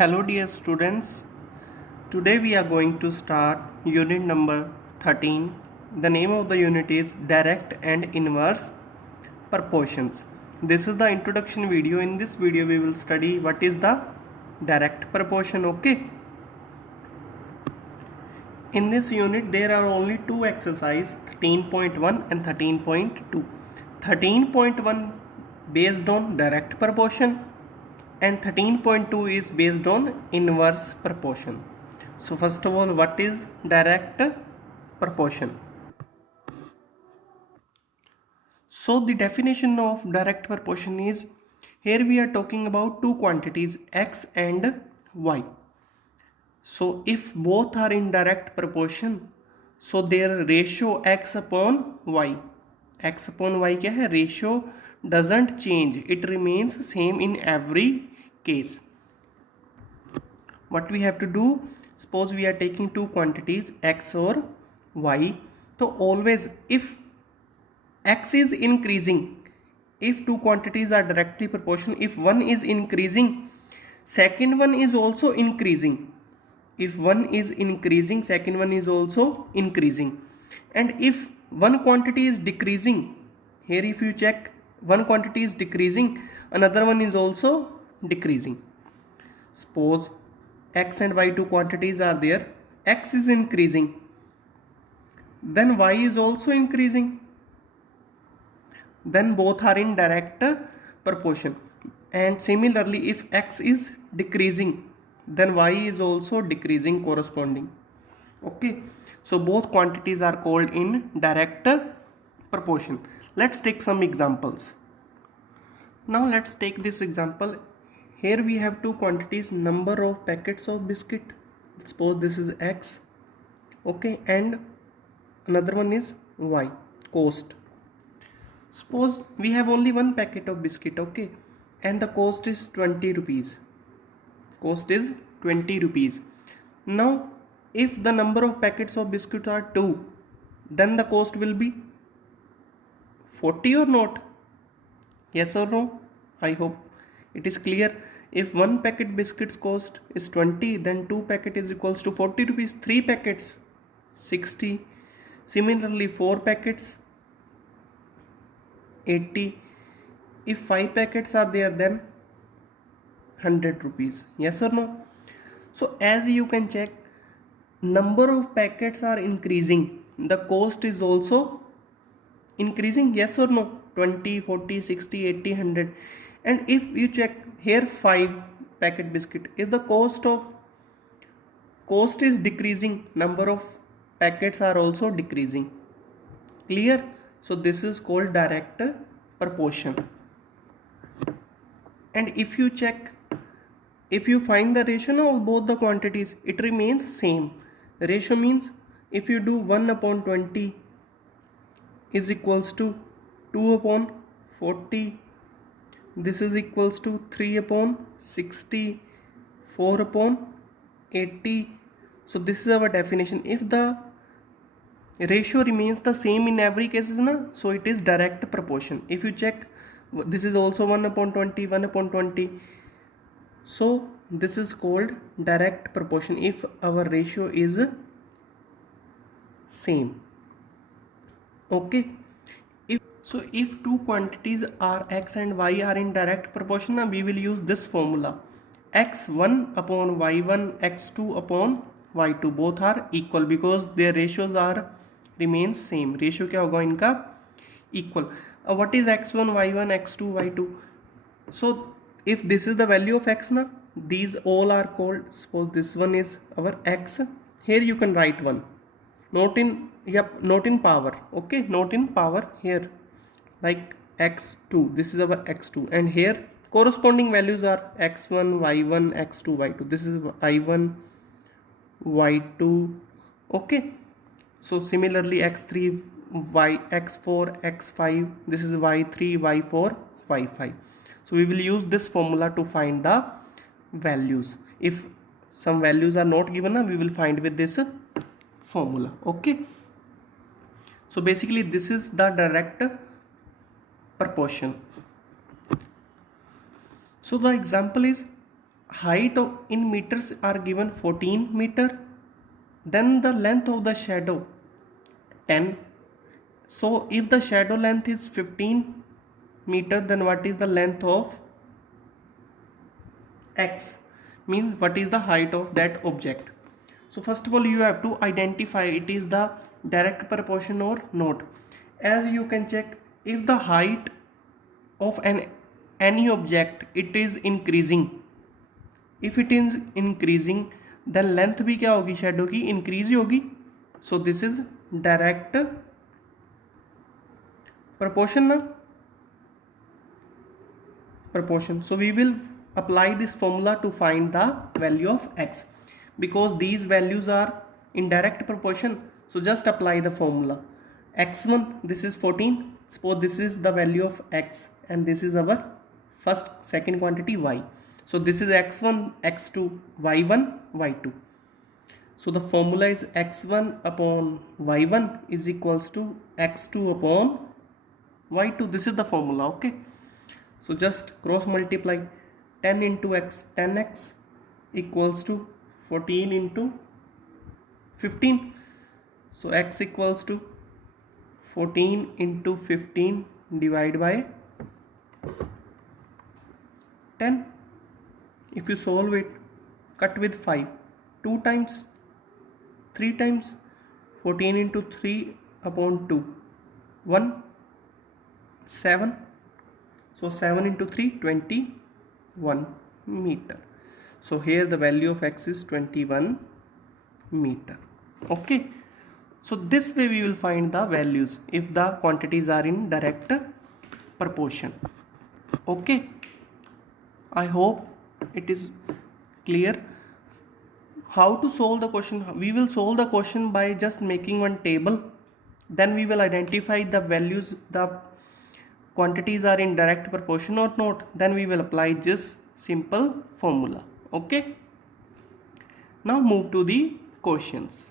Hello dear students, today we are going to start unit number 13. The name of the unit is Direct and Inverse Proportions. This is the introduction video. In this video we will study what is the direct proportion. Okay. In this unit there are only two exercises, 13.1 and 13.2. 13.1 based on direct proportion and 13.2 is based on inverse proportion. So first of all, what is direct proportion? So the definition of direct proportion is, here we are talking about two quantities x and y. So if both are in direct proportion, so their ratio x upon y क्या है, ratio doesn't change, it remains same in every case. What we have to do, suppose we are taking two quantities x or y, so always if x is increasing, if two quantities are directly proportional, if one is increasing, second one is also increasing. If one is increasing, second one is also increasing. And if one quantity is decreasing, here if you check, one quantity is decreasing, another one is also decreasing. Suppose x and y two quantities are there, x is increasing, then y is also increasing, then both are in direct proportion. And similarly, if x is decreasing, then y is also decreasing corresponding. Okay, so both quantities are called in direct proportion. Let's take some examples. Now let's take this example. Here we have two quantities, number of packets of biscuit. Suppose this is x, okay, and another one is y, cost. Suppose we have only one packet of biscuit, okay, and the cost is 20 rupees. Cost is 20 rupees. Now if the number of packets of biscuits are 2, then the cost will be 40 or not? Yes or no? I hope it is clear. If one packet biscuits cost is 20, then 2 packet is equals to 40 rupees. 3 packets 60. Similarly 4 packets 80. If 5 packets are there, then 100 rupees. Yes or no? So as you can check, number of packets are increasing, the cost is also increasing. Yes or no? 20, 40, 60, 80, 100. And if you check here, 5 packet biscuit, if the cost is decreasing, number of packets are also decreasing. Clear? So this is called direct proportion. And if you check, if you find the ratio of both the quantities, it remains same. Ratio means if you do 1 upon 20 is equals to 2 upon 40, this is equals to 3 upon 60, 4 upon 80. So this is our definition. If the ratio remains the same in every case, so it is direct proportion. If you check, this is also 1 upon 20, 1 upon 20. So this is called direct proportion if our ratio is same. Okay. If two quantities are x and y are in direct proportion, we will use this formula: x1 upon y1, x2 upon y2, both are equal because their ratios are remains same. Ratio क्या होगा इनका? Equal. What is x1, y1, x2, y2? So if this is the value of x, these all are called, suppose this one is our x, here you can write 1, not in power, okay, not in power here, like x2, this is our x2, and here corresponding values are x1, y1, x2, y2, this is y1, y2, okay. So similarly x3, x4, x5, this is y3, y4, y5. So we will use this formula to find the values. If some values are not given, we will find with this formula. Okay. So basically this is the direct proportion. So the example is height in meters are given 14 meter, then the length of the shadow 10. So if the shadow length is 15 meter, then what is the length of x, means what is the height of that object. So first of all you have to identify it is the direct proportion or not. As you can check, if the height of any object it is increasing, if it is increasing then length भी क्या होगी, shadow की increase ही होगी. So this is direct proportion ना, proportion. So we will apply this formula to find the value of x, because these values are in direct proportion. So just apply the formula. x1, this is 14, suppose this is the value of x and this is our second quantity y. So this is x1, x2, y1, y2. So the formula is x1 upon y1 is equals to x2 upon y2. This is the formula, okay. So just cross multiply 10 into x, 10x equals to 14 into 15. So x equals to 14 into 15 divided by 10. If you solve it, cut with 5, 2 times, 3 times, 14 into 3 upon 2, 1, 7. So 7 into 3, 21 meter. So here the value of x is 21 meter. Okay. So this way we will find the values if the quantities are in direct proportion. Okay. I hope it is clear. How to solve the question? We will solve the question by just making one table. Then we will identify the values, the quantities are in direct proportion or not. Then we will apply this simple formula. Okay. Now move to the questions.